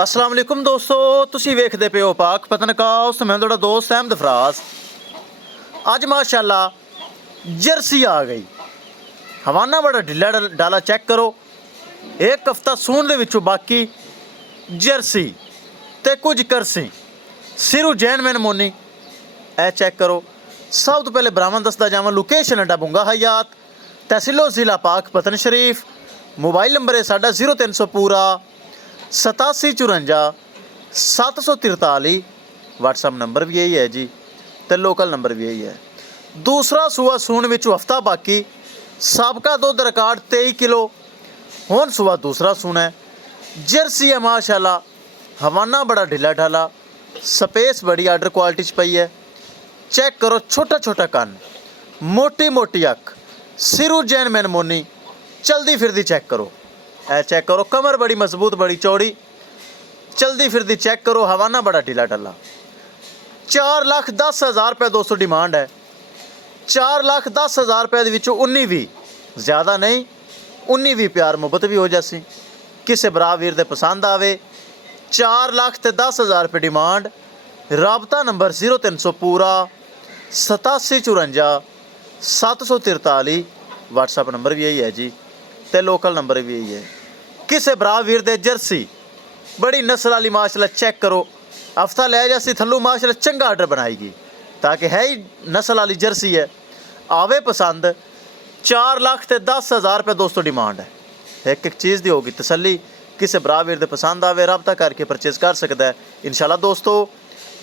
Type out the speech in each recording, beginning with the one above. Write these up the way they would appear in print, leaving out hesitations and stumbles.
अस्सलाम वालेकुम दोस्तों, तुसी वेखदे पे हो पाक पतनकाउस। मैं थोड़ा दोस्त अहमद फराज। अज माशाल्लाह जर्सी आ गई। हवाना बड़ा ढिला डाला, चेक करो। एक हफ्ता सून दे विचों बाकी जर्सी ते कुछ करसी सिरू जैन मैन मोनी ए चेक करो। सब तो पहले बरामद दसदा जावां, लोकेशन अड्डा बुंगा हयात, तहसीलो ज़िला पाक पतन शरीफ। मोबाइल नंबर है साडा 0300 पूरा 8754 743। व्हाट्सअप नंबर भी यही है जी, तो लोकल नंबर भी यही है। दूसरा सूआ सून विचों हफ्ता बाकी, सबका दुध रिकॉर्ड 23 किलो। हुण सूआ दूसरा सूना है, जर्सी है माशाल्लाह। हवाना बड़ा ढिला ढाला, स्पेस बड़ी आर्डर क्वालिटी च पई है। चेक करो, छोटा छोटा कन, मोटी मोटी अख, सिरू जैन मैन मोनी, चलदी फिरदी चेक करो। ए चेक करो, कमर बड़ी मजबूत बड़ी चौड़ी, चलदी फिरदी चेक करो। हवाना बड़ा ढीला ढाला। 4,10,000 रुपये दोस्तों डिमांड है। 4,10,000 रुपये विचों 19-20 ज़्यादा नहीं, 19-20 प्यार मुहब्बत भी हो जासी। किसे भरा वीर दे पसंद आवे। 4,10,000 रुपये डिमांड। राबता नंबर 0300 पूरा 8754 743। व्हाट्सअप नंबर भी यही है जी, तो लोकल नंबर भी यही है। किसे भरा वीर दे जर्सी बड़ी नस्ल वाली माशाल्लाह चेक करो। हफ्ता लै जासी थल्लू माशाल्लाह चंगा आर्डर बनाएगी, ताकि है ही नस्ल वाली जर्सी है। आवे पसंद। 4,10,000 रुपये दोस्तों डिमांड है। एक एक चीज़ दी होगी तसल्ली। किसे भरा वीर दे पसंद आवे राबता करके परचेज कर सकता है। इंशाल्लाह दोस्तों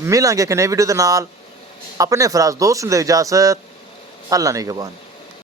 मिलांगे एक नई वीडियो के नाल। अपने फराज दोस्त नूं दे इजाज़त। अल्लाह निगहबान।